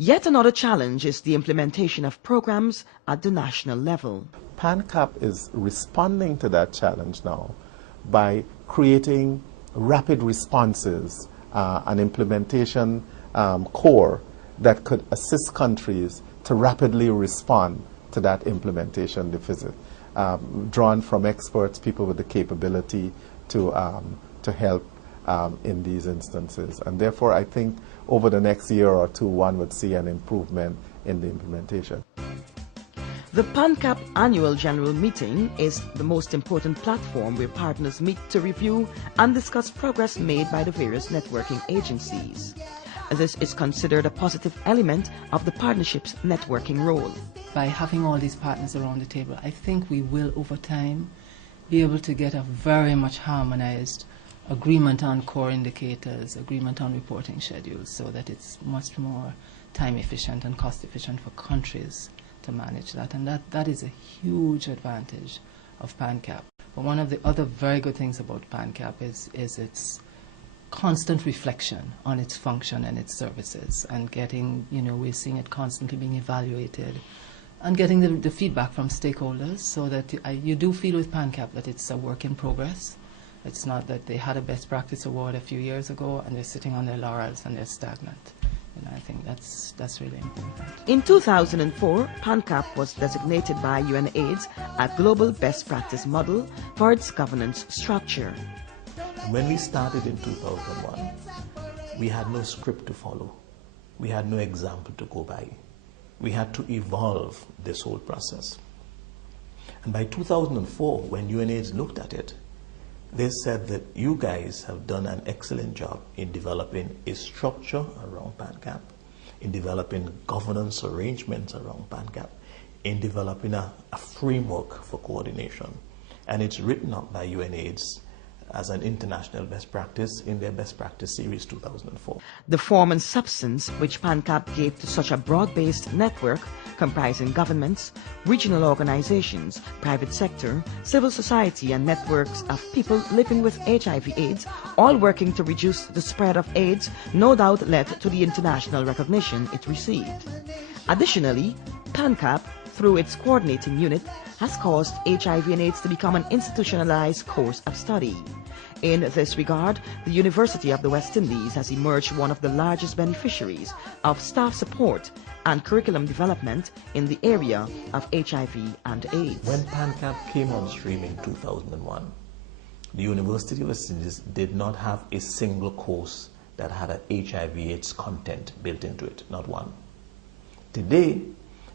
Yet another challenge is the implementation of programs at the national level. PANCAP is responding to that challenge now by creating rapid responses, an implementation core that could assist countries to rapidly respond to that implementation deficit, drawn from experts, people with the capability to help in these instances. And therefore, I think over the next year or two, one would see an improvement in the implementation. The PANCAP Annual General Meeting is the most important platform where partners meet to review and discuss progress made by the various networking agencies. This is considered a positive element of the partnership's networking role. By having all these partners around the table, I think we will, over time, be able to get a very much harmonized agreement on core indicators, agreement on reporting schedules, so that it's much more time efficient and cost efficient for countries to manage that. And that is a huge advantage of PANCAP. But one of the other very good things about PANCAP is its constant reflection on its function and its services, and getting, we're seeing it constantly being evaluated and getting the feedback from stakeholders, so that you do feel with PANCAP that it's a work in progress. It's not that they had a best practice award a few years ago and they're sitting on their laurels and they're stagnant. I think that's really important. In 2004, PANCAP was designated by UNAIDS a global best practice model for its governance structure. When we started in 2001, we had no script to follow. We had no example to go by. We had to evolve this whole process. And by 2004, when UNAIDS looked at it, they said that you guys have done an excellent job in developing a structure around PANCAP, in developing governance arrangements around PANCAP, in developing a framework for coordination. And it's written up by UNAIDS as an international best practice in their Best Practice Series 2004. The form and substance which PANCAP gave to such a broad-based network comprising governments, regional organizations, private sector, civil society and networks of people living with HIV/AIDS, all working to reduce the spread of AIDS, no doubt led to the international recognition it received. Additionally, PANCAP, through its coordinating unit, has caused HIV and AIDS to become an institutionalized course of study. In this regard, the University of the West Indies has emerged one of the largest beneficiaries of staff support and curriculum development in the area of HIV and AIDS. When PANCAP came on stream in 2001, the University of the West Indies did not have a single course that had an HIV/AIDS content built into it, not one. Today,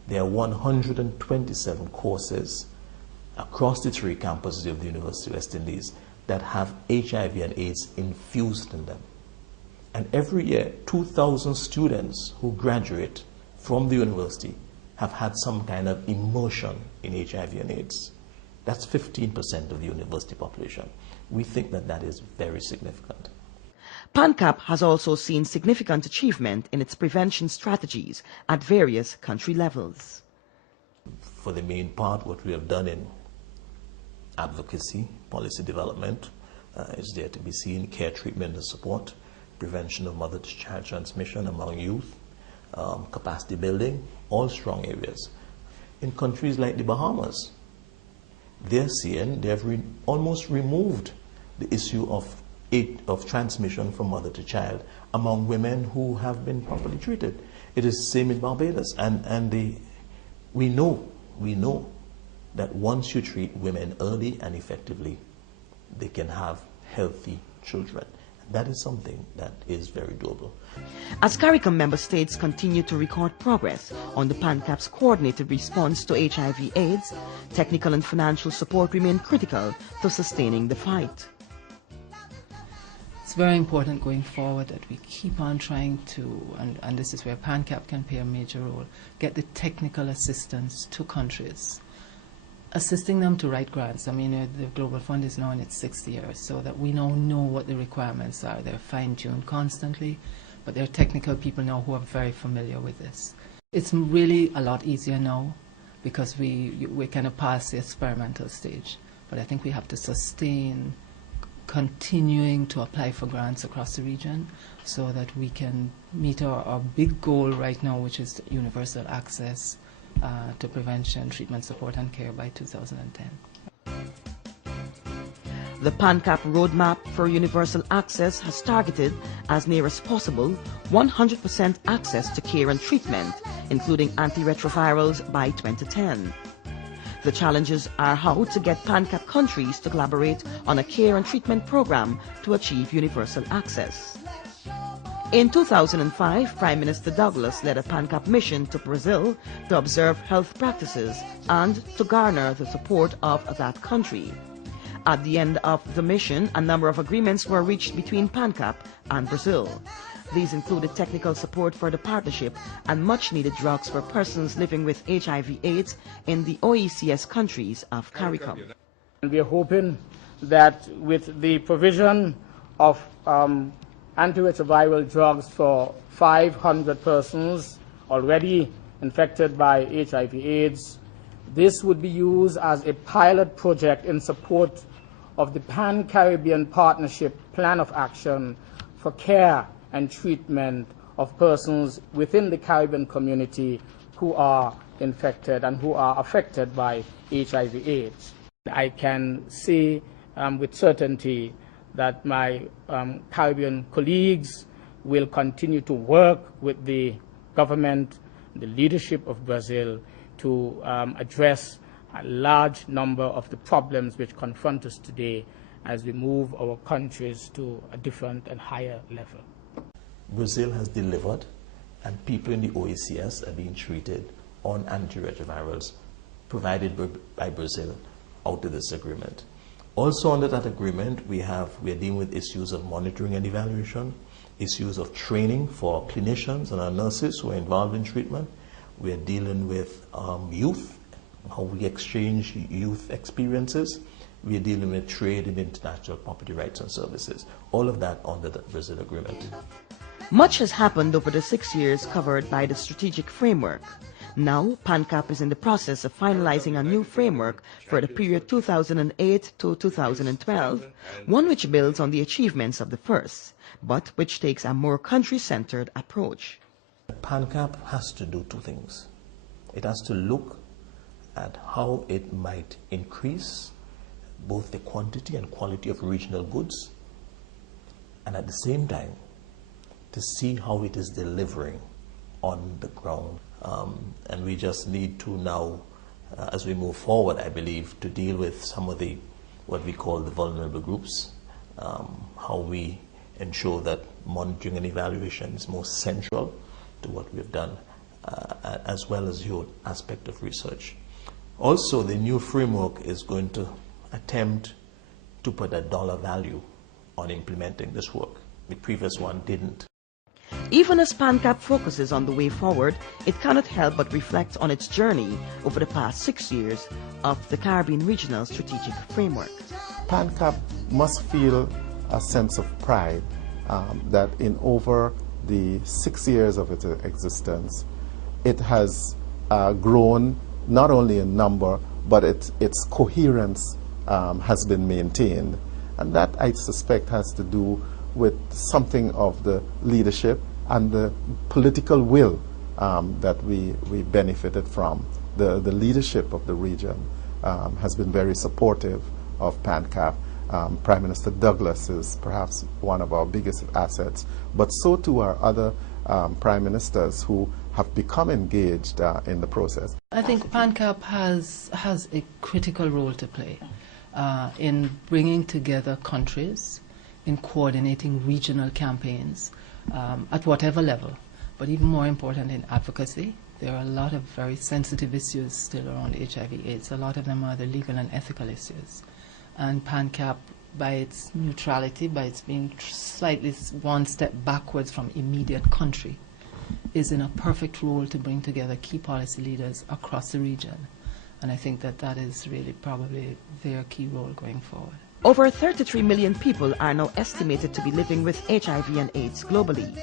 there are 127 courses across the 3 campuses of the University of West Indies that have HIV and AIDS infused in them. And every year, 2,000 students who graduate from the university have had some kind of immersion in HIV and AIDS. That's 15% of the university population. We think that that is very significant. PANCAP has also seen significant achievement in its prevention strategies at various country levels. For the main part, what we have done in advocacy, policy development, is there to be seen: care, treatment and support, prevention of mother-to-child transmission among youth, capacity building, all strong areas. In countries like the Bahamas, they've almost removed the issue of transmission from mother to child among women who have been properly treated. It is the same in Barbados, and we know that once you treat women early and effectively, they can have healthy children. That is something that is very doable. As CARICOM member states continue to record progress on the PANCAP's coordinated response to HIV/AIDS, technical and financial support remain critical to sustaining the fight. It's very important going forward that we keep on trying to, and this is where PANCAP can play a major role, get the technical assistance to countries, assisting them to write grants. I mean, the Global Fund is now in its 6th year, so that we now know what the requirements are. They're fine-tuned constantly, but there are technical people now who are very familiar with this. It's really a lot easier now because we're kind of past the experimental stage, but I think we have to sustain continuing to apply for grants across the region so that we can meet our big goal right now, which is universal access to prevention, treatment, support, and care by 2010. The PANCAP roadmap for universal access has targeted, as near as possible, 100% access to care and treatment, including antiretrovirals, by 2010. The challenges are how to get PANCAP countries to collaborate on a care and treatment program to achieve universal access. In 2005, Prime Minister Douglas led a PANCAP mission to Brazil to observe health practices and to garner the support of that country. At the end of the mission, a number of agreements were reached between PANCAP and Brazil. These included technical support for the partnership and much-needed drugs for persons living with HIV/AIDS in the OECS countries of CARICOM. We are hoping that with the provision of antiretroviral drugs for 500 persons already infected by HIV/AIDS, this would be used as a pilot project in support of the Pan-Caribbean Partnership Plan of Action for care and treatment of persons within the Caribbean community who are infected and who are affected by HIV/AIDS. I can say with certainty that my Caribbean colleagues will continue to work with the government, the leadership of Brazil, to address a large number of the problems which confront us today as we move our countries to a different and higher level. Brazil has delivered, and people in the OECS are being treated on antiretrovirals provided by Brazil out of this agreement. Also under that agreement, we are dealing with issues of monitoring and evaluation, issues of training for clinicians and our nurses who are involved in treatment. We are dealing with youth, how we exchange youth experiences. We are dealing with trade in international property rights and services. All of that under the Brazil agreement. Much has happened over the 6 years covered by the strategic framework. Now, PANCAP is in the process of finalizing a new framework for the period 2008 to 2012, one which builds on the achievements of the first, but which takes a more country-centered approach. PANCAP has to do two things. It has to look at how it might increase both the quantity and quality of regional goods, and at the same time, to see how it is delivering on the ground. And we just need to now, as we move forward, I believe, to deal with some of the, what we call the vulnerable groups, how we ensure that monitoring and evaluation is more central to what we've done, as well as your aspect of research. Also, the new framework is going to attempt to put a dollar value on implementing this work. The previous one didn't. Even as PANCAP focuses on the way forward, it cannot help but reflect on its journey over the past 6 years of the Caribbean Regional Strategic Framework. PANCAP must feel a sense of pride that in over the 6 years of its existence, it has grown not only in number, but its coherence has been maintained. And that, I suspect, has to do with something of the leadership and the political will that we benefited from. The leadership of the region has been very supportive of PANCAP. Prime Minister Douglas is perhaps one of our biggest assets, but so too are other prime ministers who have become engaged in the process. I think PANCAP has a critical role to play in bringing together countries, in coordinating regional campaigns at whatever level, but even more important in advocacy. There are a lot of very sensitive issues still around HIV/AIDS. A lot of them are the legal and ethical issues. And PANCAP, by its neutrality, by its being slightly one step backwards from immediate country, is in a perfect role to bring together key policy leaders across the region. And I think that that is really probably their key role going forward. Over 33 million people are now estimated to be living with HIV and AIDS globally.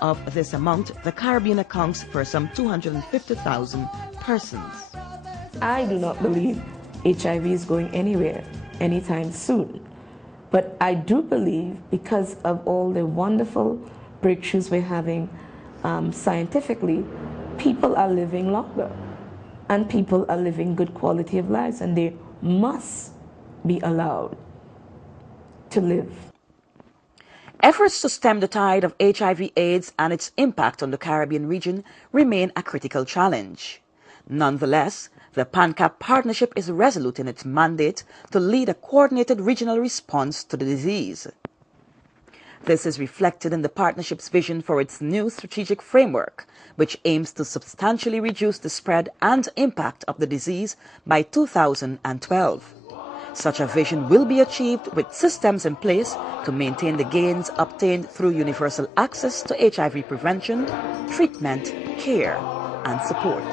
Of this amount, the Caribbean accounts for some 250,000 persons. I do not believe HIV is going anywhere anytime soon. But I do believe, because of all the wonderful breakthroughs we're having scientifically, people are living longer and people are living good quality of lives, and they must be allowed to live. Efforts to stem the tide of HIV/AIDS and its impact on the Caribbean region remain a critical challenge. Nonetheless, the PANCAP partnership is resolute in its mandate to lead a coordinated regional response to the disease. This is reflected in the partnership's vision for its new strategic framework, which aims to substantially reduce the spread and impact of the disease by 2012. Such a vision will be achieved with systems in place to maintain the gains obtained through universal access to HIV prevention, treatment, care, and support.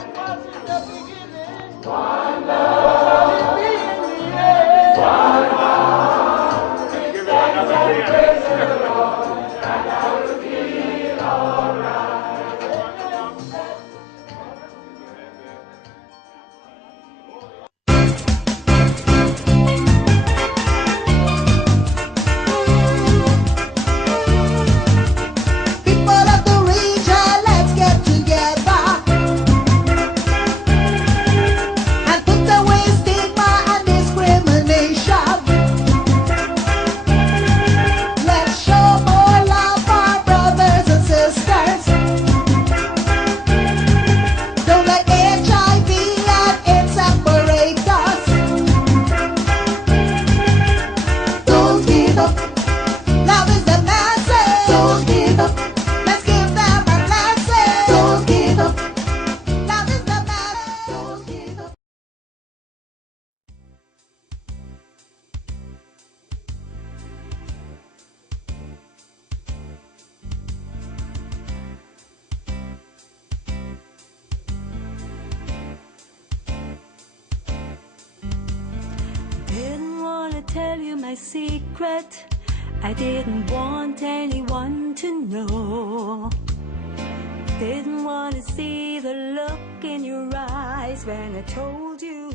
Tell you my secret, I didn't want anyone to know. Didn't want to see the look in your eyes when I told you